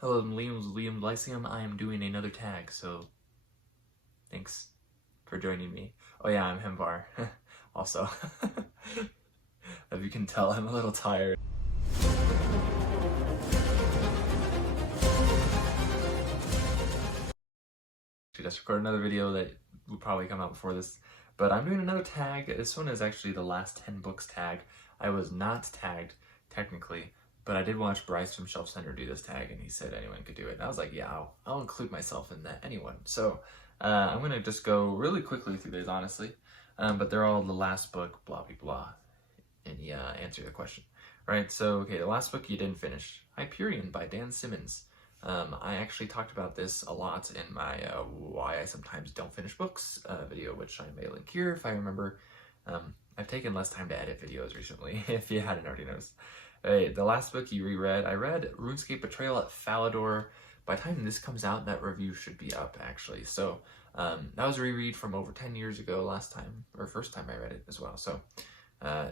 Hello, I'm Liam Lyceum. I am doing another tag, so thanks for joining me. Oh yeah, I'm Hemvar. Also, as you can tell, I'm a little tired. I just recorded another video that will probably come out before this, but I'm doing another tag. This one is actually the last 10 books tag. I was not tagged, technically, but I did watch Bryce from Shelf Center do this tag, and he said anyone could do it. And I was like, yeah, I'll include myself in that, anyone. So I'm going to just go really quickly through these, honestly, but they're all the last book, blah, blah, blah, and yeah, answer the question. Right, so, okay, the last book you didn't finish, Hyperion by Dan Simmons. I actually talked about this a lot in my Why I Sometimes Don't Finish Books video, which I may link here if I remember. I've taken less time to edit videos recently, if you hadn't already noticed. The last book you reread, I read RuneScape Betrayal at Falador. By the time this comes out, that review should be up, actually. So that was a reread from over 10 years ago last time, or first time I read it as well. So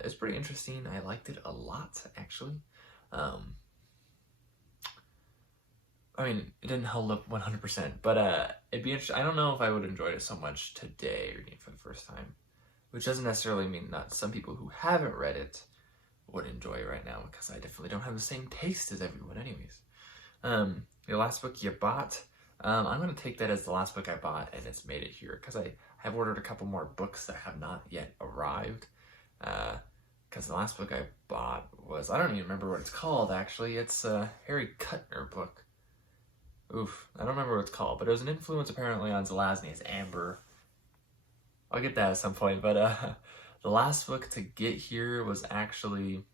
it's pretty interesting. I liked it a lot, actually. I mean, it didn't hold up 100%, but it'd be interesting. I don't know if I would enjoy it so much today reading it for the first time, which doesn't necessarily mean that some people who haven't read it would enjoy it right now, because I definitely don't have the same taste as everyone anyways. The last book you bought, I'm going to take that as the last book I bought, and it's made it here, because I have ordered a couple more books that have not yet arrived, because the last book I bought was, I don't even remember what it's called, actually. It's a Harry Kuttner book. Oof, I don't remember what it's called, but it was an influence apparently on Zelazny's Amber. I'll get that at some point, but the last book to get here was actually,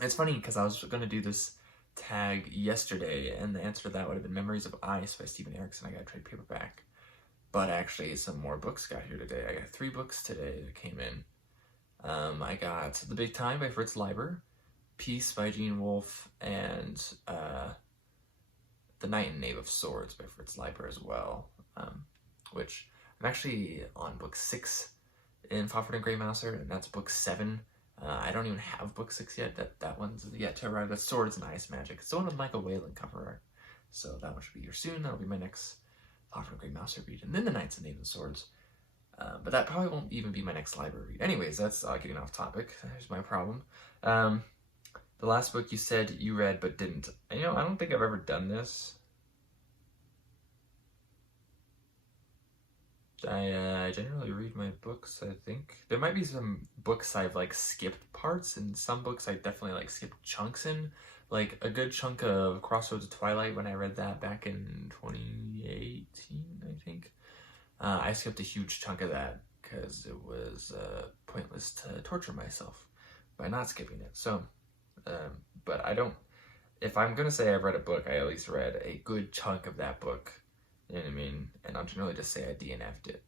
it's funny because I was going to do this tag yesterday, and the answer to that would have been Memories of Ice by Stephen Erickson. I got a trade paperback, but actually some more books got here today. I got 3 books today that came in. I got The Big Time by Fritz Leiber, Peace by Gene Wolfe, and The Knight and Knave of Swords by Fritz Leiber as well, which I'm actually on book 6 in Fafhrd and Grey Mouser, and that's book 7. I don't even have book 6 yet. That one's yet to arrive. That's Swords and Ice Magic. It's the one with Michael Whalen cover art, so that one should be here soon. That'll be my next Fafhrd and Grey Mouser read, and then The Knights and Knave of Swords. But that probably won't even be my next library read. Anyways, that's getting off topic. There's my problem. The last book you said you read but didn't. And, I don't think I've ever done this. I generally read my books, I think. There might be some books I've, skipped parts, and some books I definitely, skipped chunks in. Like, a good chunk of Crossroads of Twilight when I read that back in 2018, I think. I skipped a huge chunk of that because it was pointless to torture myself by not skipping it. So, but I don't, if I'm going to say I've read a book, I at least read a good chunk of that book. You know what I mean? And I'll generally just say I DNF'd it.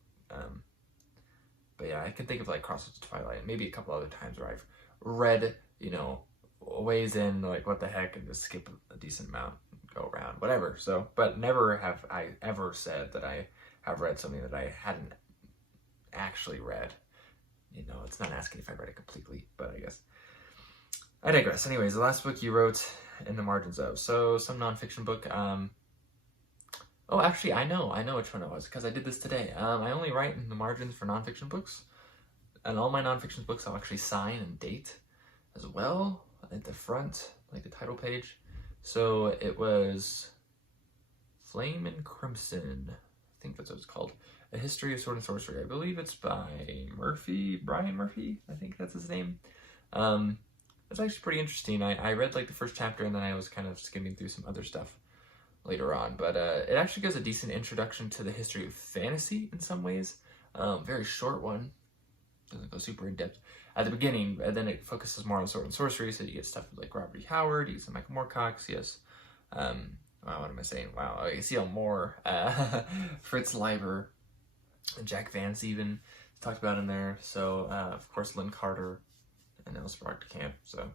But yeah, I can think of Crossroads of Twilight and maybe a couple other times where I've read, ways in, what the heck, and just skip a decent amount, go around, whatever. So, but never have I ever said that I have read something that I hadn't actually read. It's not asking if I read it completely, but I guess. I digress. Anyways, the last book you wrote in the margins of. So, some nonfiction book. Oh, actually, I know which one it was, because I did this today. I only write in the margins for nonfiction books, and all my nonfiction books I'll actually sign and date as well at the front, the title page. So it was Flame and Crimson, I think that's what it's called. A History of Sword and Sorcery. I believe it's by Brian Murphy, I think that's his name. It's actually pretty interesting. I read the first chapter, and then I was kind of skimming through some other stuff later on, but it actually gives a decent introduction to the history of fantasy in some ways. Very short one, doesn't go super in depth at the beginning, and then it focuses more on sword and sorcery, so you get stuff like Robert E. Howard, you get some Michael Moorcock, yes. Wow, what am I saying? Wow, you see more. Fritz Leiber, and Jack Vance even talked about in there. So, of course, Lynn Carter and Elsa Camp. So,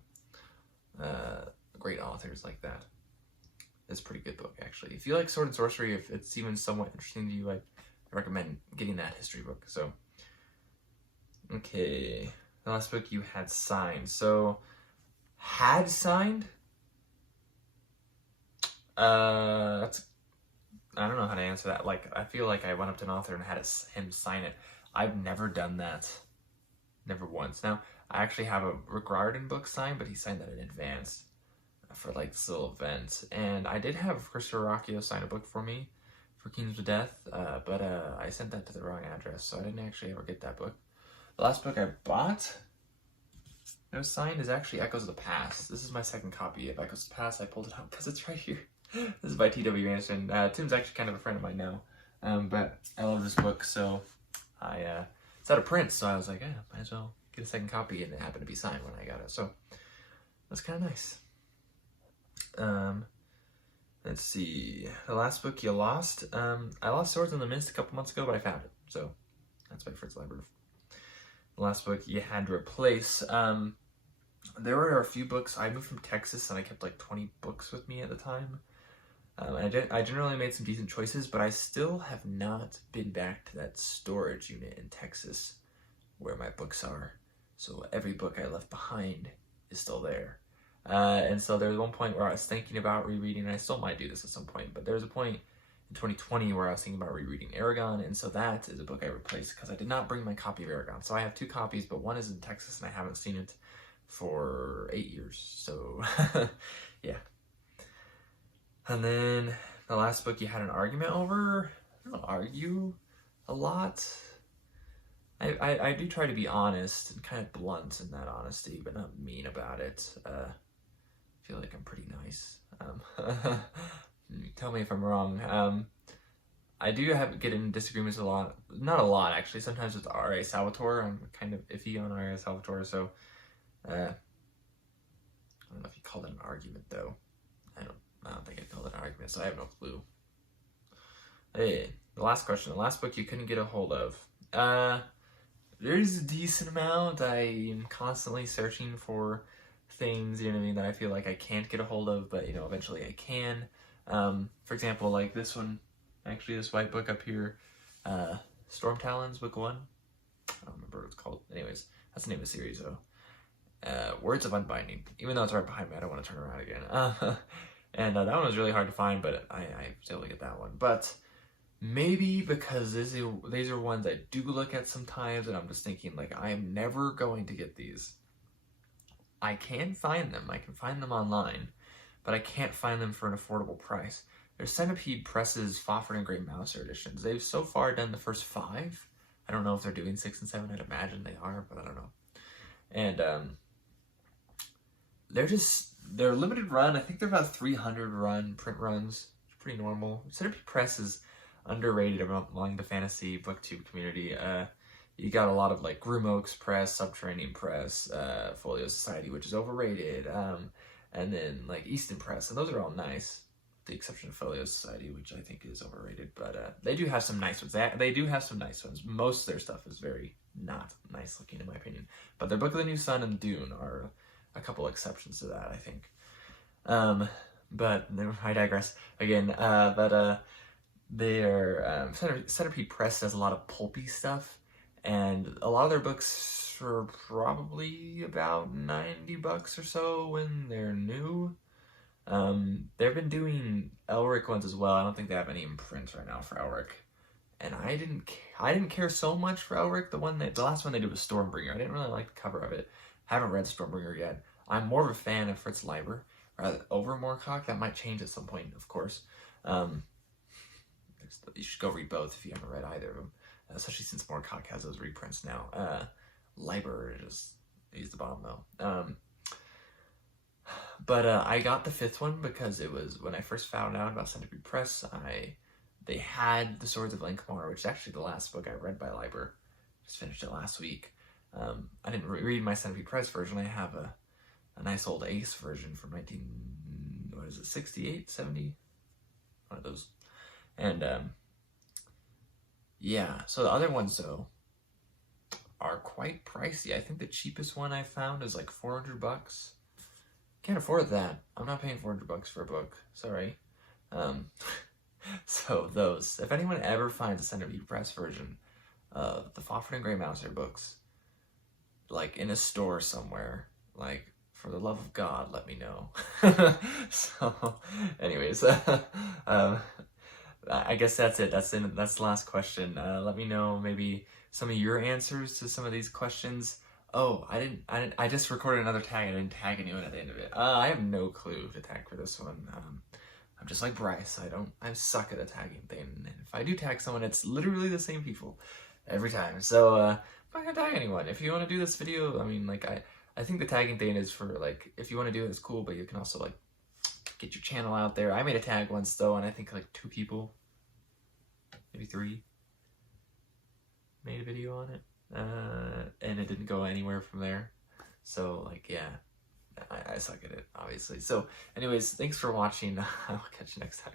great authors like that. It's a pretty good book, actually. If you like sword and sorcery, if it's even somewhat interesting to you, I recommend getting that history book. So, okay. The last book you had signed. So, had signed? That's I don't know how to answer that. Like, I feel like I went up to an author and had him sign it. I've never done that. Never once. Now, I actually have a Rick Riordan book signed, but he signed that in advance for like this little event. And I did have Christopher Rocchio sign a book for me for Kings of Death, but I sent that to the wrong address, so I didn't actually ever get that book. The last book I bought that was signed is actually Echoes of the Past. This is my second copy of Echoes of the Past. I pulled it out because it's right here. This is by T.W. Anderson. Tim's actually kind of a friend of mine now, but I love this book, so it's out of print, so I was like, might as well get a second copy, and it happened to be signed when I got it, so that's kind of nice. Let's see, the last book you lost. I lost Swords in the Mist a couple months ago, but I found it, so that's by Fritz Leiber. The last book you had to replace. There were a few books. I moved from Texas, and I kept like 20 books with me at the time. I generally made some decent choices, but I still have not been back to that storage unit in Texas where my books are. So every book I left behind is still there. And so there was one point where I was thinking about rereading, and I still might do this at some point, but there was a point in 2020 where I was thinking about rereading Aragon, and so that is a book I replaced because I did not bring my copy of Aragon. So I have 2 copies, but one is in Texas, and I haven't seen it for 8 years. So, yeah. And then the last book you had an argument over. I don't argue a lot. I do try to be honest and kind of blunt in that honesty, but not mean about it. I feel like I'm pretty nice. Tell me if I'm wrong. I do get in disagreements a lot. Not a lot, actually. Sometimes with R.A. Salvatore. I'm kind of iffy on R.A. Salvatore, so I don't know if you call it an argument, though. I don't think I'd call it an argument, so I have no clue. Hey, the last question. The last book you couldn't get a hold of. There's a decent amount. I am constantly searching for things, you know what I mean, that I feel like I can't get a hold of, but, eventually I can. For example, like this one, actually, this white book up here, Storm Talons, book 1. I don't remember what it's called. Anyways, that's the name of the series, though. Words of Unbinding. Even though it's right behind me, I don't want to turn around again. And that one was really hard to find, but I was able to get that one. But maybe because these are ones I do look at sometimes, and I'm just thinking, like, I am never going to get these. I can find them. I can find them online, but I can't find them for an affordable price. There's Centipede Press's Fafhrd and Grey Mouser editions. They've so far done the first 5. I don't know if they're doing 6 and 7. I'd imagine they are, but I don't know. And they're limited run. I think they're about 300 print runs. It's pretty normal. Centipede Press is underrated among the fantasy booktube community. You got a lot of like Grim Oaks Press, Subterranean Press, Folio Society, which is overrated, and then like Easton Press, and those are all nice, with the exception of Folio Society, which I think is overrated. But they do have some nice ones. They do have some nice ones. Most of their stuff is very not nice looking, in my opinion. But their Book of the New Sun and Dune are a couple exceptions to that, I think. But I digress again. Their Centipede Press does a lot of pulpy stuff, and a lot of their books are probably about $90 or so when they're new. They've been doing Elric ones as well. I don't think they have any in print right now for Elric, and I didn't care so much for Elric. The last one they did was Stormbringer. I didn't really like the cover of it. I haven't read Stormbringer yet. I'm more of a fan of Fritz Leiber over Moorcock. That might change at some point, of course. You should go read both if you haven't read either of them, especially since Moorcock has those reprints now. Leiber he's the bomb, though. But I got the 5th one because it was when I first found out about Centipede Press. They had The Swords of Lankhmar, which is actually the last book I read by Leiber. Just finished it last week. I didn't read my Centipede Press version. I have a nice old Ace version from 68, 70? One of those. And, yeah, so the other ones, though, are quite pricey. I think the cheapest one I found is like $400. Can't afford that. I'm not paying $400 for a book. Sorry. So those. If anyone ever finds a Centipede Press version of the Fafhrd and Grey Mouser books, like in a store somewhere, like for the love of God, let me know. So, anyways, I guess that's it. That's the last question. Let me know maybe some of your answers to some of these questions. Oh, I just recorded another tag. I didn't tag anyone at the end of it. I have no clue to tag for this one. I'm just like Bryce. I suck at a tagging thing. And if I do tag someone, it's literally the same people every time. So, I'm not gonna tag anyone. If you want to do this video, I mean, like, I think the tagging thing is for, like, if you want to do it, it's cool, but you can also, like, get your channel out there. I made a tag once, though, and I think, like, 2 people, maybe 3, made a video on it. And it didn't go anywhere from there. So, like, yeah, I suck at it, obviously. So, anyways, thanks for watching. I'll catch you next time.